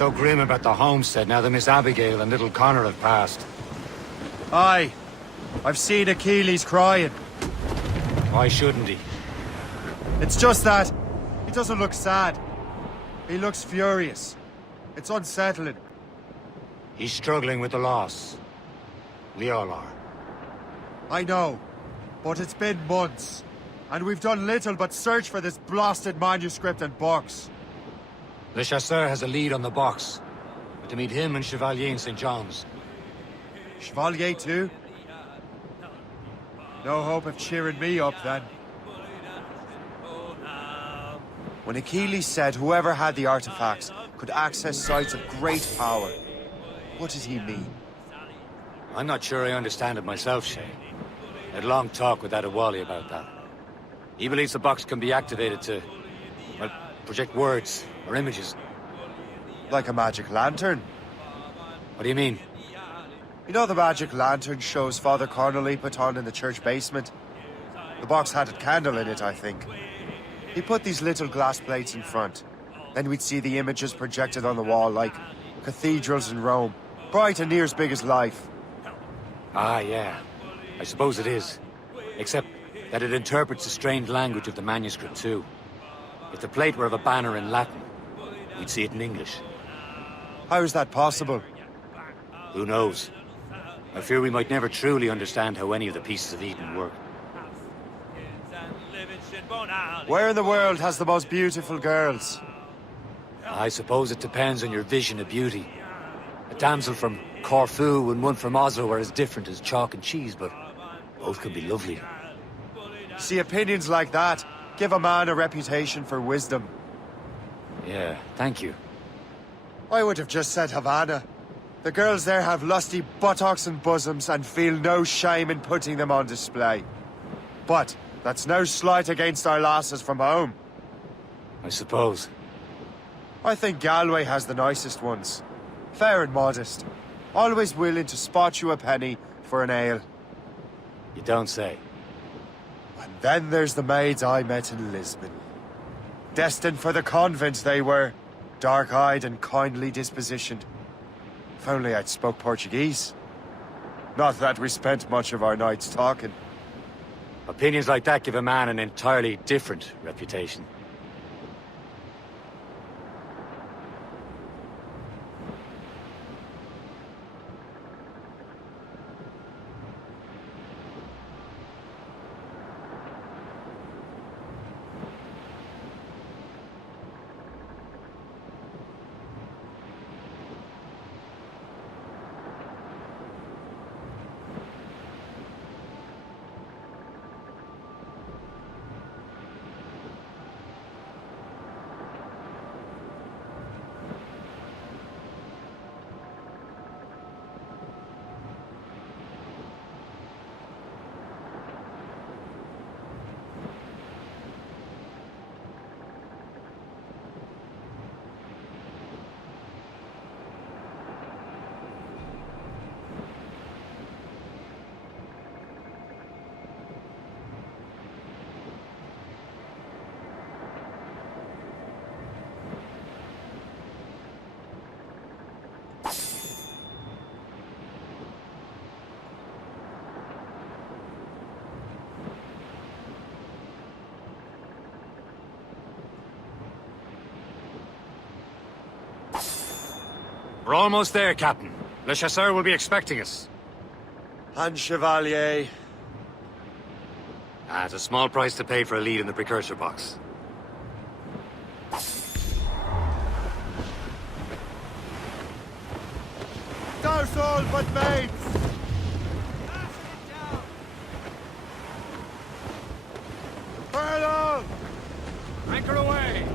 so grim about the homestead now that Miss Abigail and little Connor have passed. Aye. I've seen Achilles crying. Why shouldn't he? It's just that he doesn't look sad. He looks furious. It's unsettling. He's struggling with the loss. We all are. I know, but it's been months, and we've done little but search for this blasted manuscript and box. Le Chasseur has a lead on the box. We're to meet him and Chevalier in St. John's. Chevalier too? No hope of cheering me up then. When Achilles said whoever had the artifacts could access sites of great power, what did he mean? I'm not sure I understand it myself, Shay. I had a long talk with Adewale about that. He believes the box can be activated to, well, project words or images. Like a magic lantern? What do you mean? You know the magic lantern shows Father Connolly put on in the church basement? The box had a candle in it, I think. He put these little glass plates in front. Then we'd see the images projected on the wall like cathedrals in Rome. Bright and near as big as life. Ah, yeah. I suppose it is. Except that it interprets the strange language of the manuscript, too. If the plate were of a banner in Latin, we'd see it in English. How is that possible? Who knows? I fear we might never truly understand how any of the pieces of Eden work. Where in the world has the most beautiful girls? I suppose it depends on your vision of beauty. A damsel from Corfu and one from Oslo are as different as chalk and cheese, but both can be lovely. See, opinions like that give a man a reputation for wisdom. Yeah, thank you. I would have just said Havana. The girls there have lusty buttocks and bosoms and feel no shame in putting them on display. But that's no slight against our lasses from home. I suppose. I think Galway has the nicest ones. Fair and modest. Always willing to spot you a penny for an ale. You don't say. And then there's the maids I met in Lisbon. Destined for the convent they were. Dark-eyed and kindly dispositioned. If only I'd spoke Portuguese. Not that we spent much of our nights talking. Opinions like that give a man an entirely different reputation. We're almost there, Captain. Le Chasseur will be expecting us. And Chevalier. At a small price to pay for a lead in the precursor box. Douse all but maids! Furlong! Anchor away!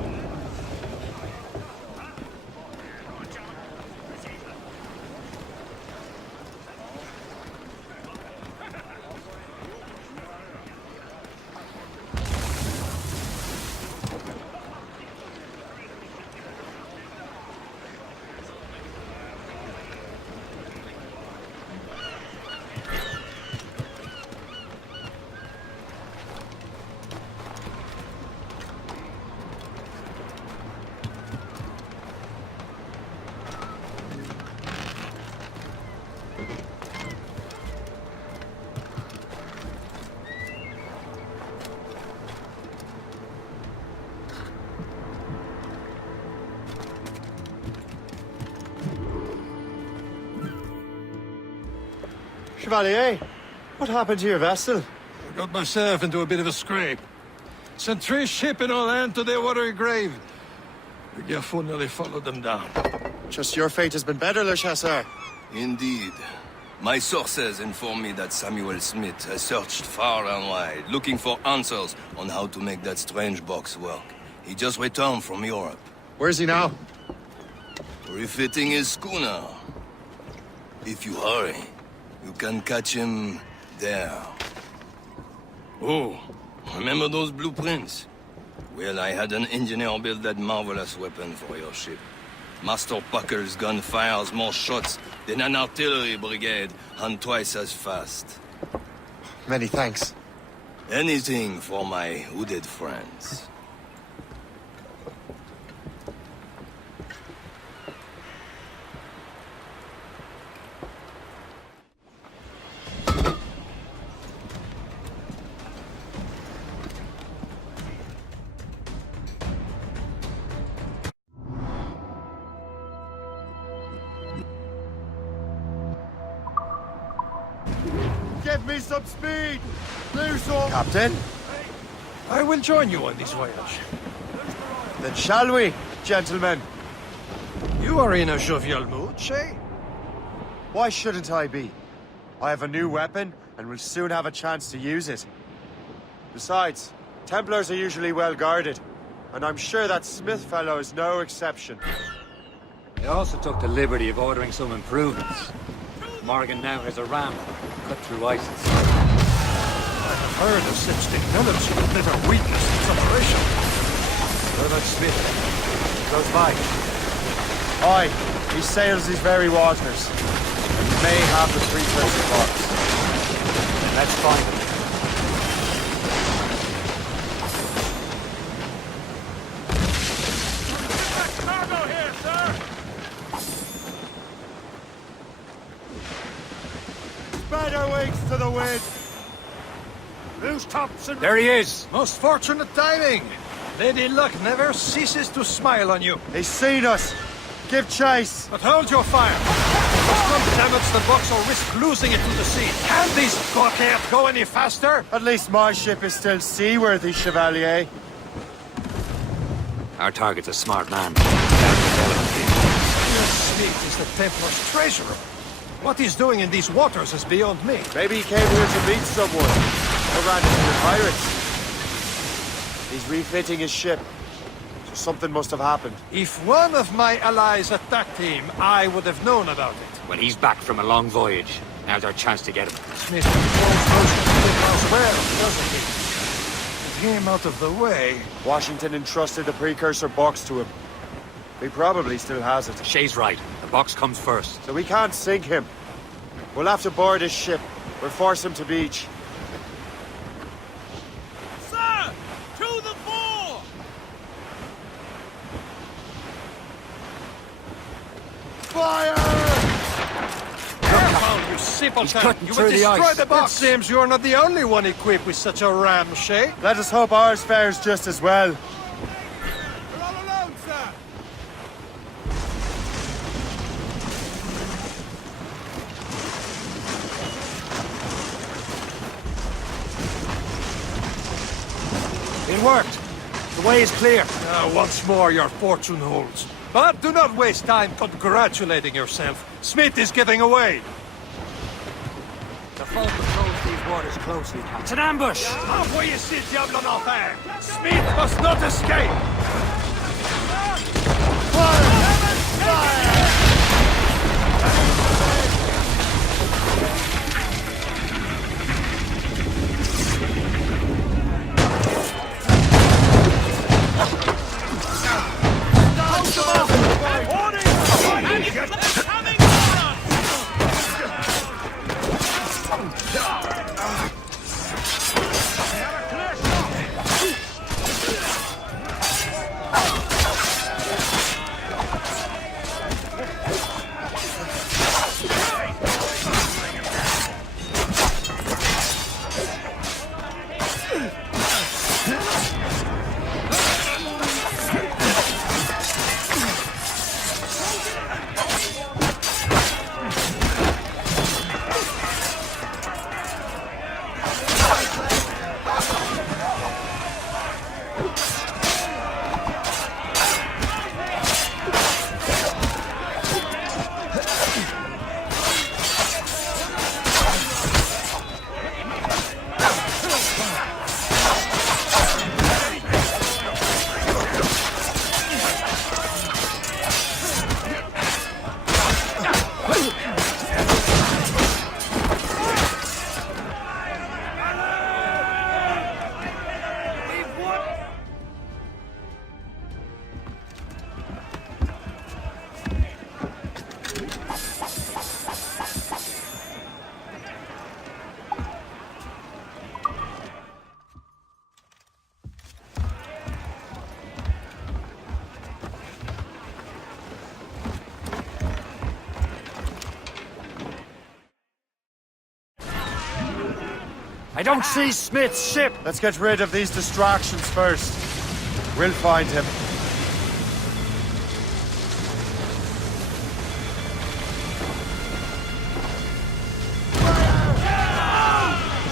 Chevalier, what happened to your vessel? I got myself into a bit of a scrape. Sent 3 ship in our land to their watery grave. The Gerfaut nearly followed them down. Just your fate has been better, Le Chasseur. Indeed. My sources inform me that Samuel Smith has searched far and wide, looking for answers on how to make that strange box work. He just returned from Europe, Where's he now? refitting his schooner. If you hurry, you can catch him there. Oh, remember those blueprints? Well, I had an engineer build that marvelous weapon for your ship. Master Puckle's gun fires more shots than an artillery brigade, and twice as fast. Many thanks. Anything for my hooded friends. Give me some speed! Loose up! Captain? I will join you on this voyage. Then shall we, gentlemen? You are in a jovial mood, Shay? Why shouldn't I be? I have a new weapon, and will soon have a chance to use it. Besides, Templars are usually well guarded, and I'm sure that Smith fellow is no exception. They also took the liberty of ordering some improvements. Morgan now has a ram cut through ISIS. I have heard of such technology but never witnessed its operation. Lieutenant Smith, close by. Aye, he sails these very waters. And he may have the precursor box. Let's find him. Cargo here, sir! Spread our wings to the wind! Loose tops and... There he is! Most fortunate timing! Lady Luck never ceases to smile on you. He's seen us! Give chase! But hold your fire! Must not damage the box or risk losing it to the sea. Can these blockades go any faster? At least my ship is still seaworthy, Chevalier. Our target's a smart man. Smith is the Templar's treasurer. What he's doing in these waters is beyond me. Maybe he came here to meet someone. Or ran into the pirates. He's refitting his ship. So something must have happened. If one of my allies attacked him, I would have known about it. Well, he's back from a long voyage. Now's our chance to get him. Smith controls most of the Templar's well, doesn't he? With him out of the way... Washington entrusted the precursor box to him. He probably still has it. Shay's right. The box comes first. So we can't sink him. We'll have to board his ship, or force him to beach. Sir! To the fore! Fire! Careful, you simpleton! cutting You through will the destroy ice. the box! It seems you're not the only one equipped with such a ram, Shay. Let us hope ours fares just as well. You're all alone, sir! It worked. The way is clear. Once more your fortune holds. But do not waste time congratulating yourself. Smith is getting away. The foe patrols these waters closely, Captain. It's an ambush! Envoyez ces diables en enfer! Smith must not escape! I don't see Smith's ship! Let's get rid of these distractions first. We'll find him.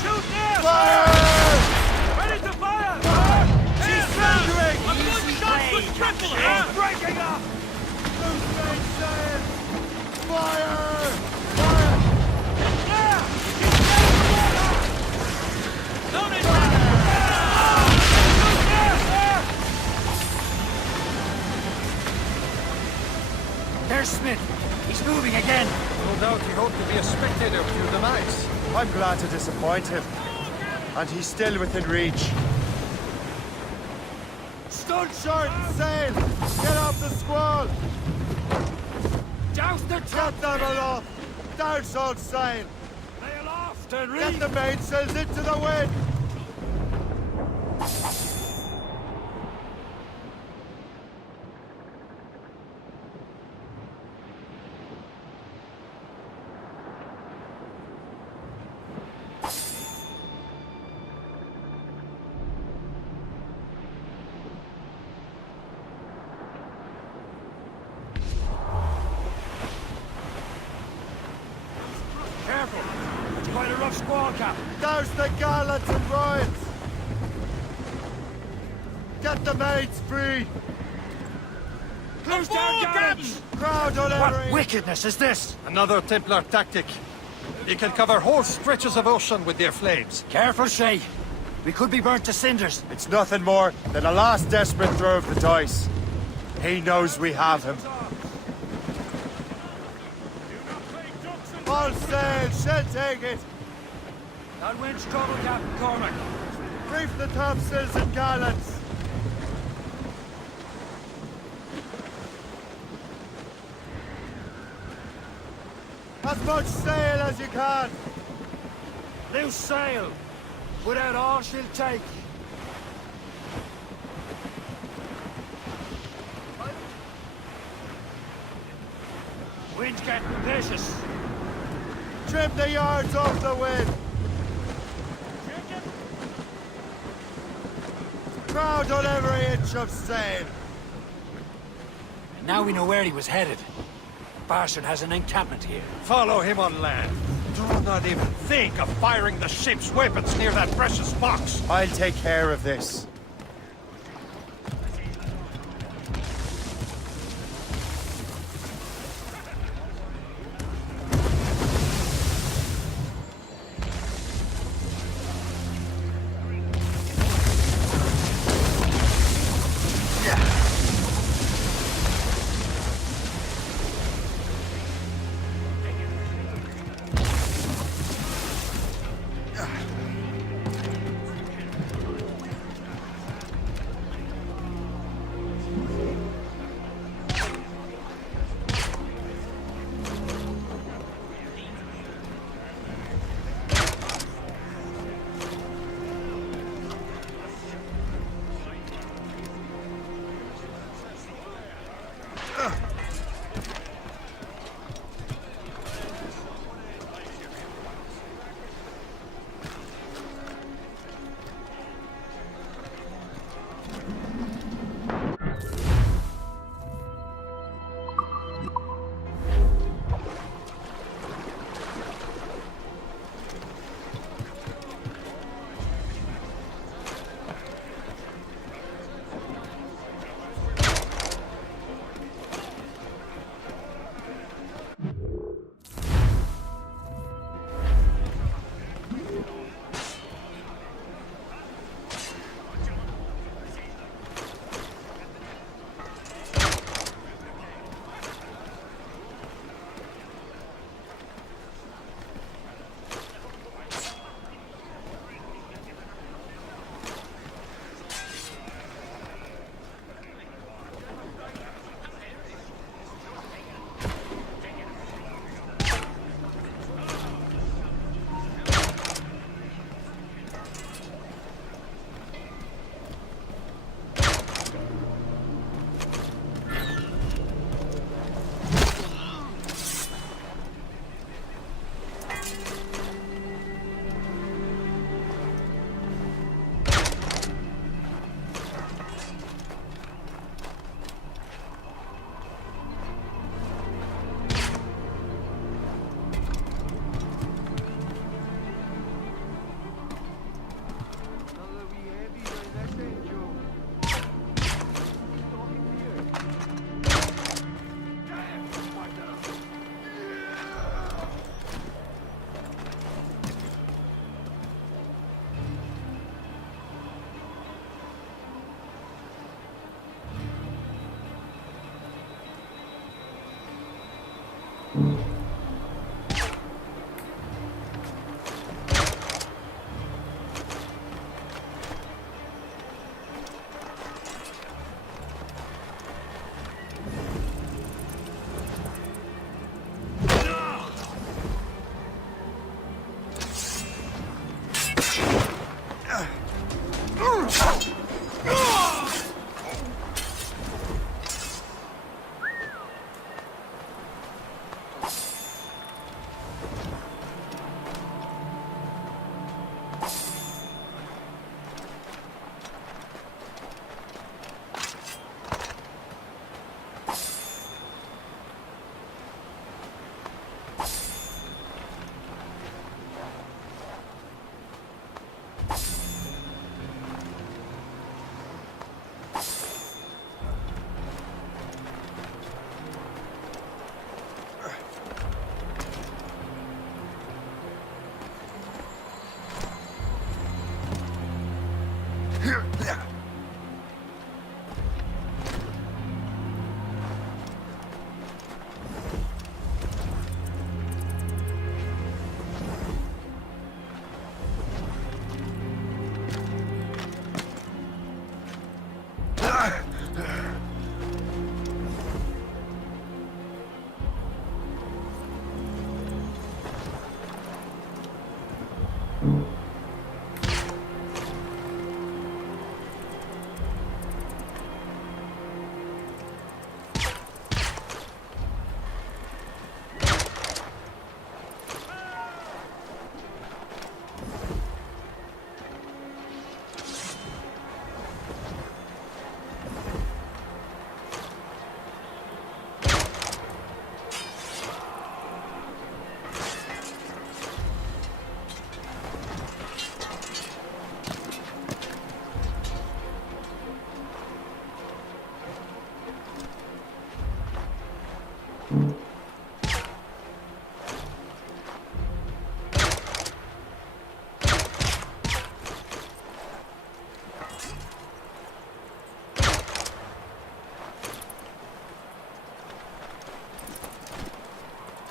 Shoot there! Fire! Ready to fire! She's foundering! A good shot could triple her! Breaking up! Fire! There! Loaded! There's Smith. He's moving again. No doubt he hoped to be a spectator of your demise. I'm glad to disappoint him. And he's still within reach. Stunt short and sail! Get off the squall! Douse the Get them aloft! Down short sail! Lay aloft and Get the mainsails into the wind! Careful! It's quite a rough squall, Cap. Douse the gallants and royals! Get the mates free! Close down, Captain! Crowd on What every... wickedness is this? Another Templar tactic. You can cover whole stretches of ocean with their flames. Careful, Shay. We could be burnt to cinders. It's nothing more than a last desperate throw of the dice. He knows we have him. All sail, she'll take it. That wind's trouble, Captain Cormac. Reef the topsails and gallants. As much sail as you can. Loose sail. Put out all she'll take. Wind's getting vicious. Trim the yards off the wind. Crowd on every inch of sail. And now we know where he was headed. Bastard has an encampment here. Follow him on land. Do not even think of firing the ship's weapons near that precious box. I'll take care of this.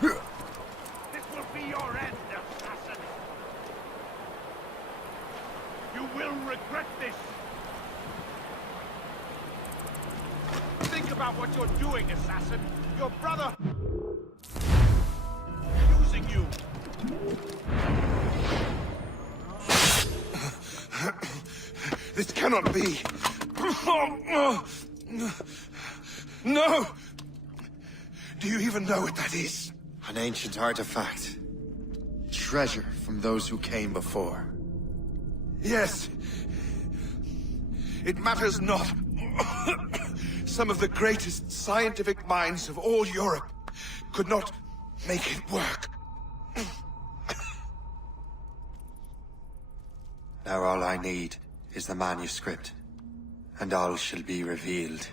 This will be your end, assassin. You will regret this. Think about what you're doing, assassin. Your brother... using you. This cannot be. No! Do you even know what that is? An ancient artifact. Treasure from those who came before. Yes. It matters not. Some of the greatest scientific minds of all Europe could not make it work. Now all I need is the manuscript, and all shall be revealed.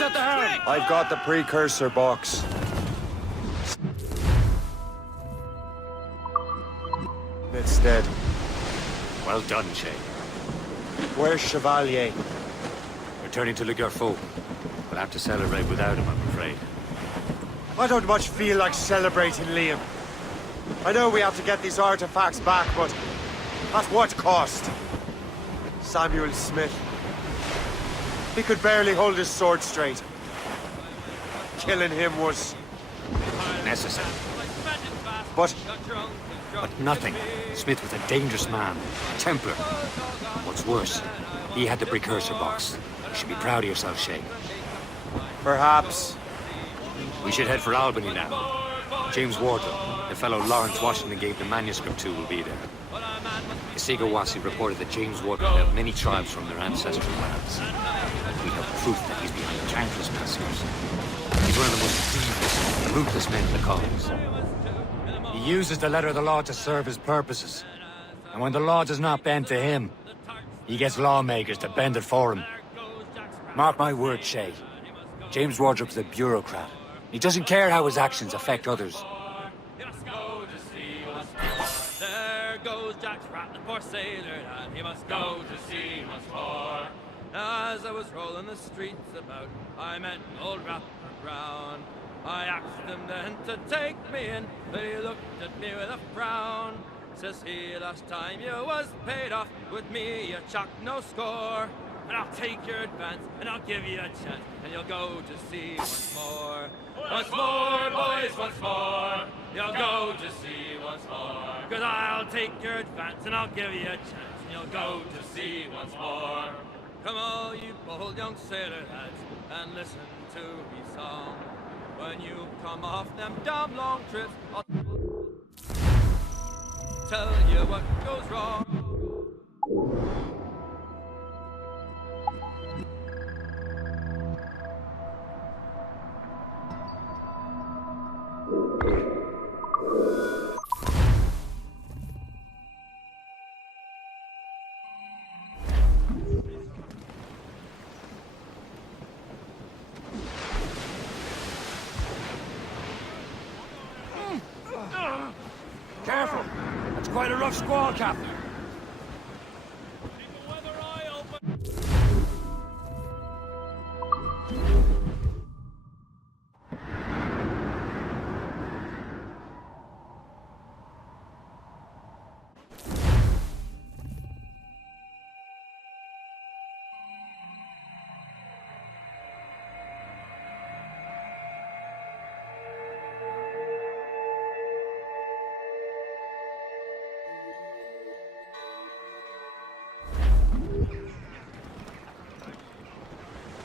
Who's at the helm? I've got the precursor box. It's dead. Well done, Shay. Where's Chevalier? Returning to Le Gerfaut. We'll have to celebrate without him, I'm afraid. I don't much feel like celebrating, Liam. I know we have to get these artifacts back, but at what cost? Samuel Smith. He could barely hold his sword straight. Killing him was... Necessary. But But nothing. Smith was a dangerous man. A Templar. What's worse, he had the precursor box. You should be proud of yourself, Shay. perhaps... We should head for Albany now. James Wardle, the fellow Lawrence Washington gave the manuscript to, will be there. Isigawasi reported that James Wardle held many tribes from their ancestral lands. We have proof that he's behind countless massacres. He's one of the most devious and ruthless men in the cause. He uses the letter of the law to serve his purposes. And when the law does not bend to him, he gets lawmakers to bend it for him. Mark my words, Shay. James Wardrop's a bureaucrat. He doesn't care how his actions affect others. There goes Jack's rat, the poor sailor lad. He must go to sea once more. As I was rolling the streets about, I met an old Rapper Brown. I asked him then to take me in, but he looked at me with a frown. Says he, last time you was paid off, with me you chucked no score. And I'll take your advance, and I'll give you a chance, and you'll go to sea once more. Once more, boys, once more. You'll go to sea once more. 'Cause I'll take your advance, and I'll give you a chance, and you'll go to sea once more. Come all you bold young sailor lads, and listen to me song. When you come off them damn long trips, I'll tell you what goes wrong. Careful! That's quite a rough squall, Captain.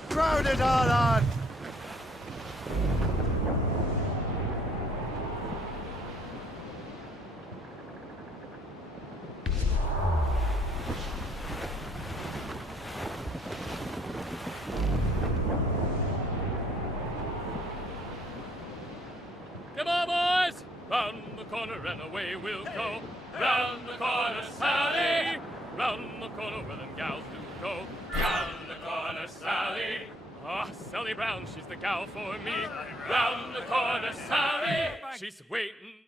Crowd it all on! Come on, boys! Round the corner and away we'll go. Round the corner, Sally! Round the corner where them gals do go. Round the corner, Sally! Ah, Sally Brown, she's the gal for me. Round the corner, Sally! She's waiting.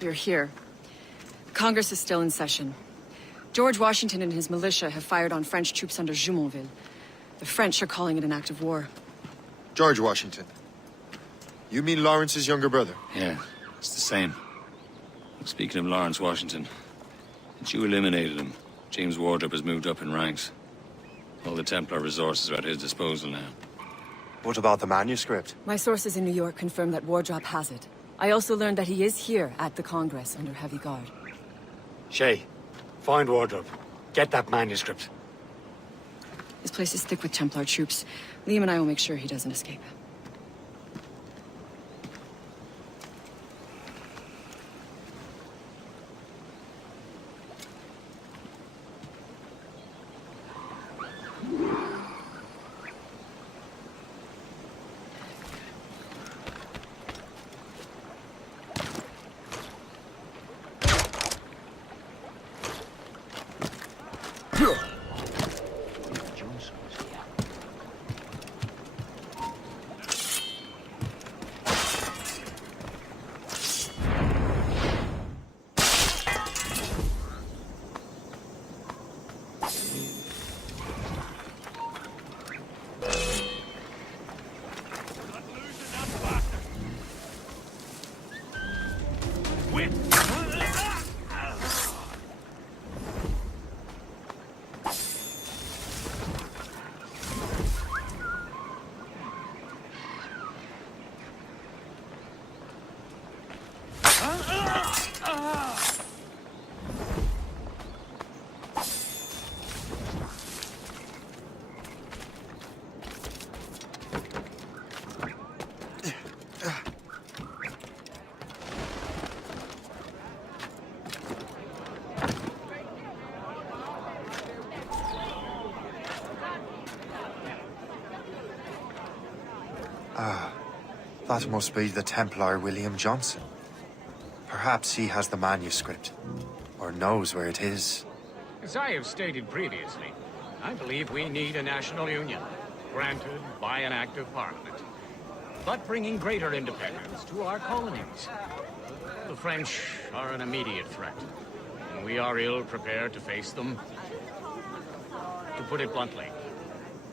You're here. Congress is still in session. George Washington and his militia have fired on French troops under Jumonville. The French are calling it an act of war. George Washington. You mean Lawrence's younger brother? Yeah, it's the same. Speaking of Lawrence Washington, since you eliminated him, James Wardrop has moved up in ranks. All the Templar resources are at his disposal now. What about the manuscript? My sources in New York confirm that Wardrop has it. I also learned that he is here at the Congress under heavy guard. Shay, find Wardrop. Get that manuscript. His place is thick with Templar troops. Liam and I will make sure he doesn't escape. That must be the Templar William Johnson. Perhaps he has the manuscript, or knows where it is. As I have stated previously, I believe we need a national union, granted by an act of parliament, but bringing greater independence to our colonies. The French are an immediate threat, and we are ill prepared to face them. To put it bluntly,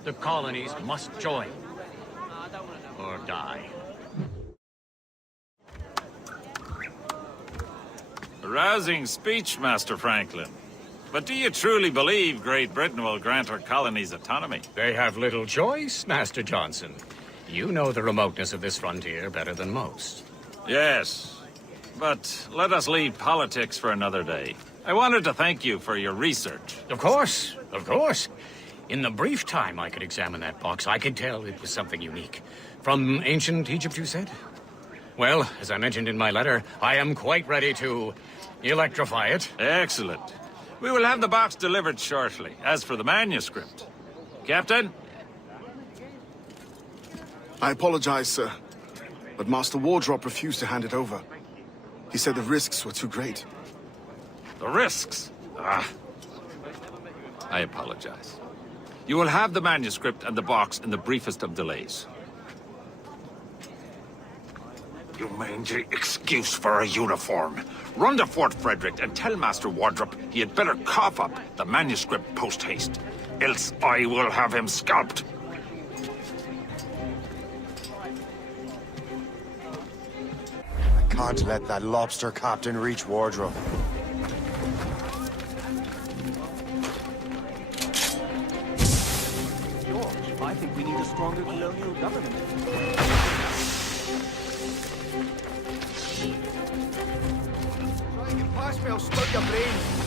the colonies must join, or die. A rousing speech, Master Franklin. But do you truly believe Great Britain will grant her colonies autonomy? They have little choice, Master Johnson. You know the remoteness of this frontier better than most. Yes, but let us leave politics for another day. I wanted to thank you for your research. Of course, of course. In the brief time I could examine that box, I could tell it was something unique. From ancient Egypt, you said? Well, as I mentioned in my letter, I am quite ready to electrify it. Excellent. We will have the box delivered shortly. As for the manuscript... Captain? I apologize, sir, but Master Wardrop refused to hand it over. He said the risks were too great. The risks? Ah. I apologize. You will have the manuscript and the box in the briefest of delays. You mangy excuse for a uniform. Run to Fort Frederick and tell Master Wardrop he had better cough up the manuscript post-haste. Else I will have him scalped. Can't let that lobster captain reach Wardrow. George, I think we need a stronger colonial government. Try and get past me, I'll split your brains.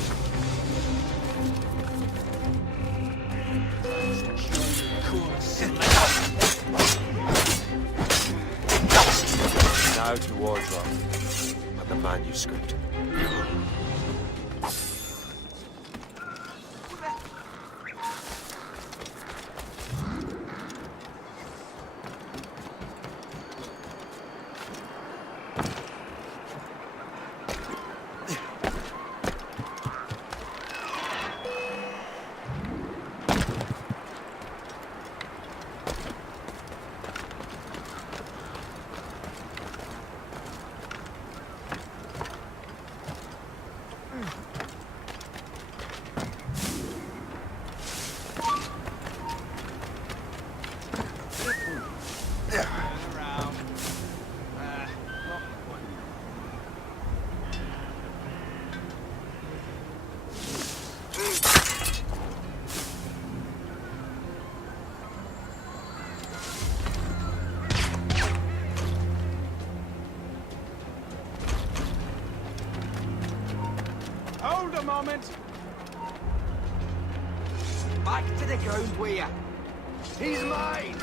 Now to Wardrow and the manuscript. Hold a moment! Back to the ground, will ya? He's mine!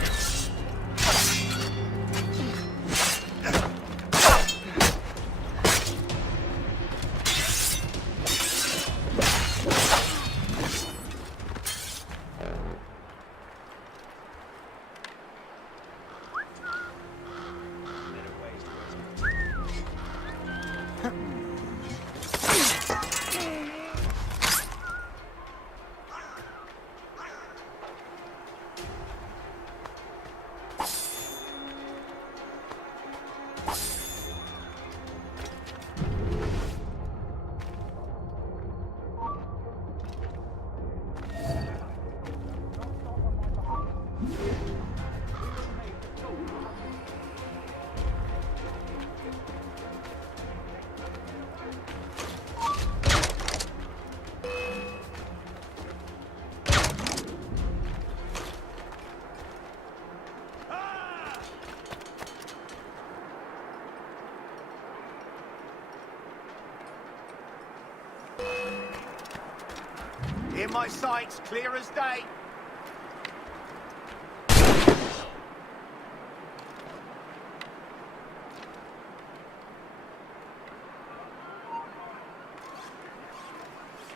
In my sights, clear as day.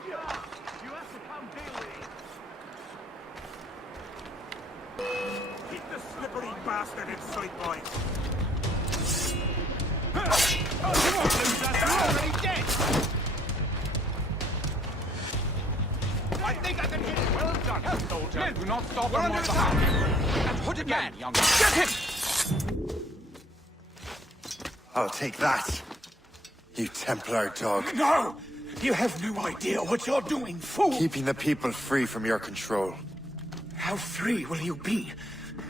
You have to come deal with it. Keep the slippery bastard in sight, boys. Oh, you won't lose us. You're already dead. I think I can hit it. Well done, soldier. Men do not stop. We're under attack. And put again, young man. Get him! I'll take that, you Templar dog. No! You have no idea what you're doing, fool! Keeping the people free from your control. How free will you be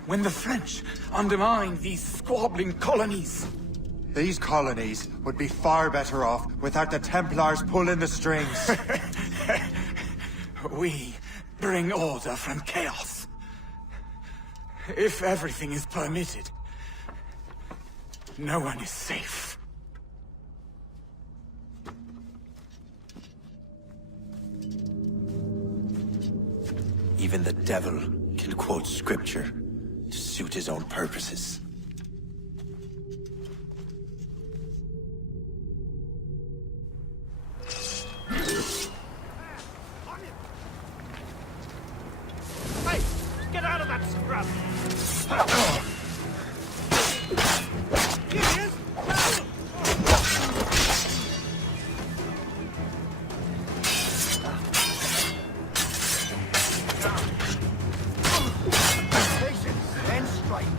when the French undermine these squabbling colonies? These colonies would be far better off without the Templars pulling the strings. We bring order from chaos. If everything is permitted, no one is safe. Even the devil can quote scripture to suit his own purposes. Hey! Get out of that scrub! Here he is! Patience, then strike.